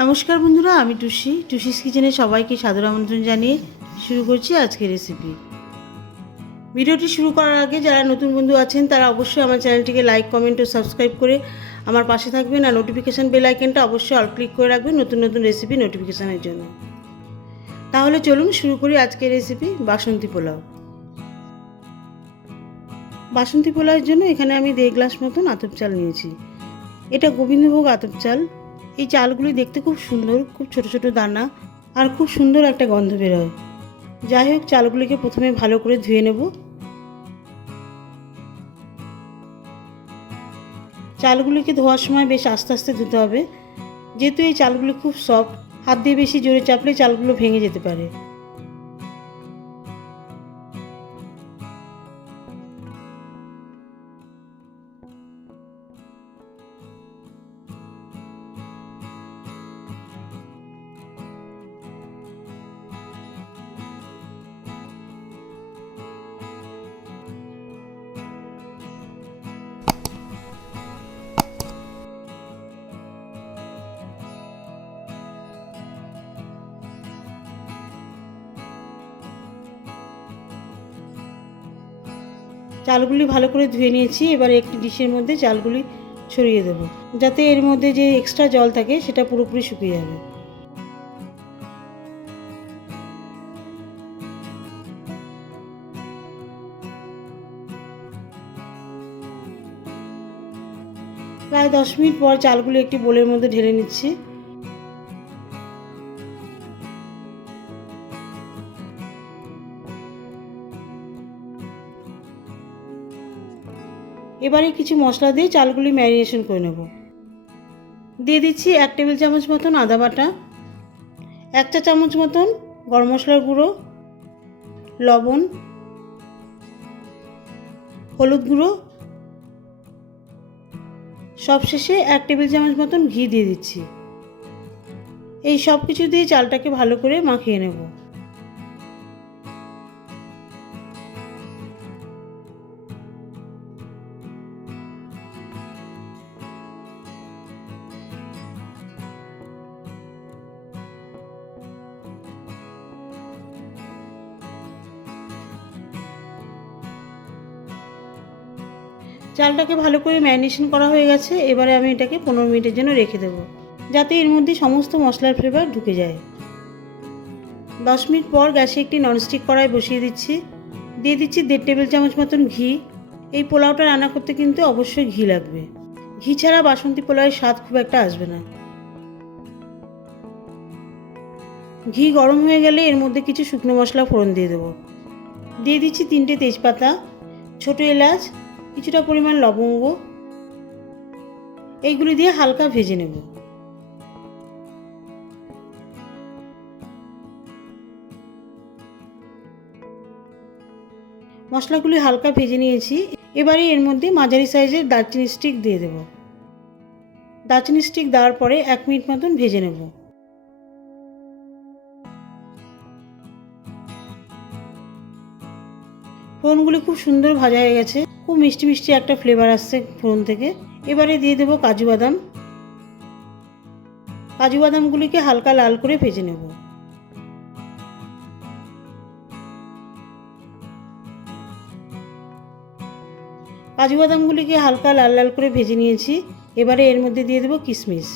নমস্কার বন্ধুরা, আমি টুসিস কিচেনে সবাইকে সাদর আমন্ত্রণ জানিয়ে শুরু করছি আজকের রেসিপি। ভিডিওটি শুরু করার আগে যারা নতুন বন্ধু আছেন তারা অবশ্যই আমার চ্যানেলটিকে লাইক, কমেন্ট ও সাবস্ক্রাইব করে আমার পাশে থাকবেন, আর নোটিফিকেশান বেল আইকনটা অবশ্যই অল ক্লিক করে রাখবেন নতুন নতুন রেসিপি নোটিফিকেশানের জন্য। তাহলে চলুন শুরু করি আজকের রেসিপি বাসন্তী পোলাও। বাসন্তী পোলাওয়ের জন্য এখানে আমি 1.5 গ্লাস মতন আতপ চাল নিয়েছি। এটা গোবিন্দভোগ আতপ চাল। এই চালগুলি দেখতে খুব সুন্দর, খুব ছোট ছোট দানা, আর খুব সুন্দর একটা গন্ধ বেরোয়। যাই হোক, চালগুলিকে প্রথমে ভালো করে ধুয়ে নেব। চালগুলিকে ধোয়ার সময় বেশ আস্তে আস্তে ধুতে হবে, যেহেতু এই চালগুলি খুব সফট। হাত দিয়ে বেশি জোরে চাপলে চালগুলো ভেঙে যেতে পারে। চালগুলি ভালো করে ধুয়ে নিয়েছি। এবার একটি ডিশের মধ্যে চালগুলি ছড়িয়ে দেব, যাতে এর মধ্যে যে এক্সট্রা জল থাকে সেটা পুরোপুরি শুকিয়ে যাবে। প্রায় 10 মিনিট পর চালগুলি একটি বোলের মধ্যে ঢেলে নিচ্ছি। এবারে কিছু মশলা দিয়ে চালগুলি ম্যারিনেশন করে নেব। দিয়ে দিচ্ছি 1 টেবিল চামচ মতন আদা বাটা, 1 চা চামচ মতন গরম মশলার গুঁড়ো, লবণ, হলুদ গুঁড়ো, সবশেষে 1 টেবিল চামচ মতন ঘি দিয়ে দিচ্ছি। এই সব কিছু দিয়ে চালটাকে ভালো করে মাখিয়ে নেব। চালটাকে ভালো করে ম্যারিনেশন করা হয়ে গেছে। এবারে আমি এটাকে 15 মিনিটের জন্য রেখে দেব, যাতে এর মধ্যে সমস্ত মশলার ফ্লেভার ঢুকে যায়। 10 মিনিট পর গ্যাসে একটি ননস্টিক কড়াই বসিয়ে দিচ্ছি। দিয়ে দিচ্ছি 1.5 টেবিল চামচ মতন ঘি। এই পোলাওটা রান্না করতে কিন্তু অবশ্যই ঘি লাগবে। ঘি ছাড়া বাসন্তী পোলাওয়ের স্বাদ খুব একটা আসবে না। ঘি গরম হয়ে গেলে এর মধ্যে কিছু শুকনো মশলা ফোড়ন দিয়ে দেবো। দিয়ে দিচ্ছি 3টে তেজপাতা, ছোটো এলাচ, কিছুটা পরিমাণ লবঙ্গ। এইগুলি দিয়ে হালকা ভেজে নেব। মশলাগুলি হালকা ভেজে নিয়েছি। এবারে এর মধ্যে মাঝারি সাইজের দারচিনি স্টিক দিয়ে দেব। দারচিনি স্টিক দেওয়ার পরে 1 মিনিট মতন ভেজে নেব। ফোড়নগুলি খুব সুন্দর ভাজা হয়ে গেছে। খুব মিষ্টি মিষ্টি একটা ফ্লেভার আসছে ফোড়ন থেকে। এবারে দিয়ে দেবো কাজু বাদাম। কাজু বাদামগুলিকে হালকা লাল করে ভেজে নেব। কাজু বাদামগুলিকে হালকা লাল লাল করে ভেজে নিয়েছি। এবারে এর মধ্যে দিয়ে দেবো কিশমিশ।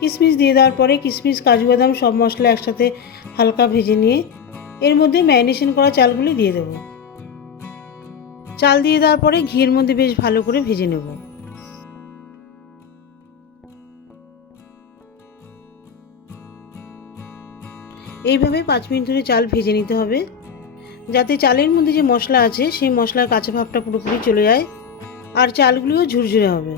কিশমিশ দিয়ে দেওয়ার পরে কিশমিশ, কাজু বাদাম সব মশলা একসাথে হালকা ভেজে নিয়ে এর মধ্যে ম্যারিনেশন করা চালগুলি দিয়ে দেবো। চাল দিয়ে দেওয়ার পরে ঘিয়ের মধ্যে বেশ ভালো করে ভেজে নেব। এইভাবে 5 মিনিট ধরে চাল ভেজে নিতে হবে, যাতে চালের মধ্যে যে মশলা আছে সেই মশলার কাঁচা ভাবটা পুরোপুরি চলে যায়, আর চালগুলিও ঝুরঝুরে হবে।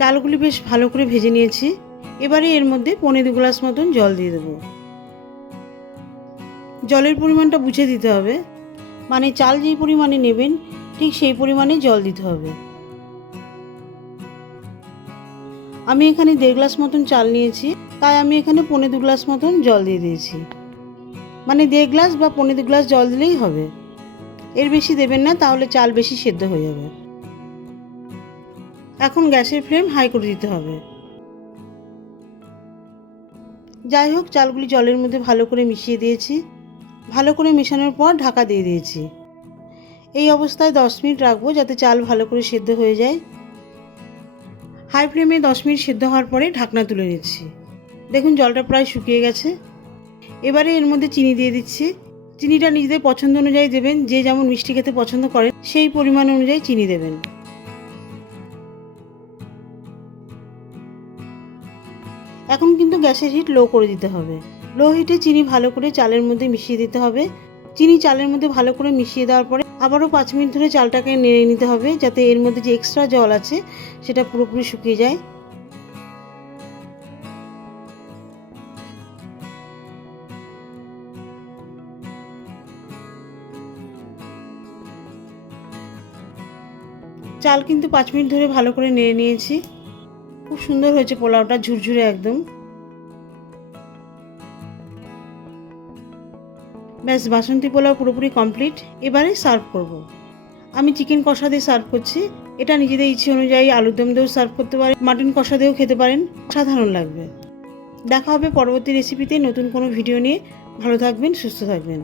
চালগুলি বেশ ভালো করে ভেজে নিয়েছি। এবারে এর মধ্যে 1.25 গ্লাস মতন জল দিয়ে দেবো। জলের পরিমাণটা বুঝে দিতে হবে, মানে চাল যেই পরিমাণে নেবেন ঠিক সেই পরিমাণে জল দিতে হবে। আমি এখানে 1.5 গ্লাস মতন চাল নিয়েছি, তাই আমি এখানে 1.25 গ্লাস মতন জল দিয়ে দিয়েছি। মানে 1.5 গ্লাস বা 1.25 গ্লাস জল দিলেই হবে, এর বেশি দেবেন না, তাহলে চাল বেশি সেদ্ধ হয়ে যাবে। এখন গ্যাসের ফ্লেম হাই করে দিতে হবে। যাই হোক, চালগুলি জলের মধ্যে ভালো করে মিশিয়ে দিয়েছি। ভালো করে মেশানোর পর ঢাকা দিয়ে দিয়েছি। এই অবস্থায় 10 মিনিট রাখবো, যাতে চাল ভালো করে সেদ্ধ হয়ে যায়। হাই ফ্লেমে 10 মিনিট সেদ্ধ হওয়ার পরে ঢাকনা তুলে নিচ্ছি। দেখুন জলটা প্রায় শুকিয়ে গেছে। এবারে এর মধ্যে চিনি দিয়ে দিচ্ছি। চিনিটা নিজেদের পছন্দ অনুযায়ী দেবেন, যে যেমন মিষ্টি খেতে পছন্দ করেন সেই পরিমাণ অনুযায়ী চিনি দেবেন। এখন কিন্তু গ্যাসের হিট লো করে দিতে হবে। লো হিটে চিনি ভালো করে চালের মধ্যে মিশিয়ে দিতে হবে। চিনি চালের মধ্যে ভালো করে মিশিয়ে দেওয়ার পরে আবারও 5 মিনিট ধরে চালটাকে নেড়ে নিতে হবে, যাতে এর মধ্যে যে এক্সট্রা জল আছে সেটা পুরোপুরি শুকিয়ে যায়। চাল কিন্তু 5 মিনিট ধরে ভালো করে নেড়ে নিয়েছি। খুব সুন্দর হয়েছে পোলাওটা, ঝুরঝুরে একদম। ব্যাস, বাসন্তী পোলাও পুরোপুরি কমপ্লিট। এবারে সার্ভ করব। আমি চিকেন কষা দিয়ে সার্ভ করছি। এটা নিজেদের ইচ্ছে অনুযায়ী আলুর দম দিয়েও সার্ভ করতে পারেন, মাটন কষা দিয়েও খেতে পারেন, সাধারণ লাগবে। দেখা হবে পরবর্তী রেসিপিতে নতুন কোনো ভিডিও নিয়ে। ভালো থাকবেন, সুস্থ থাকবেন।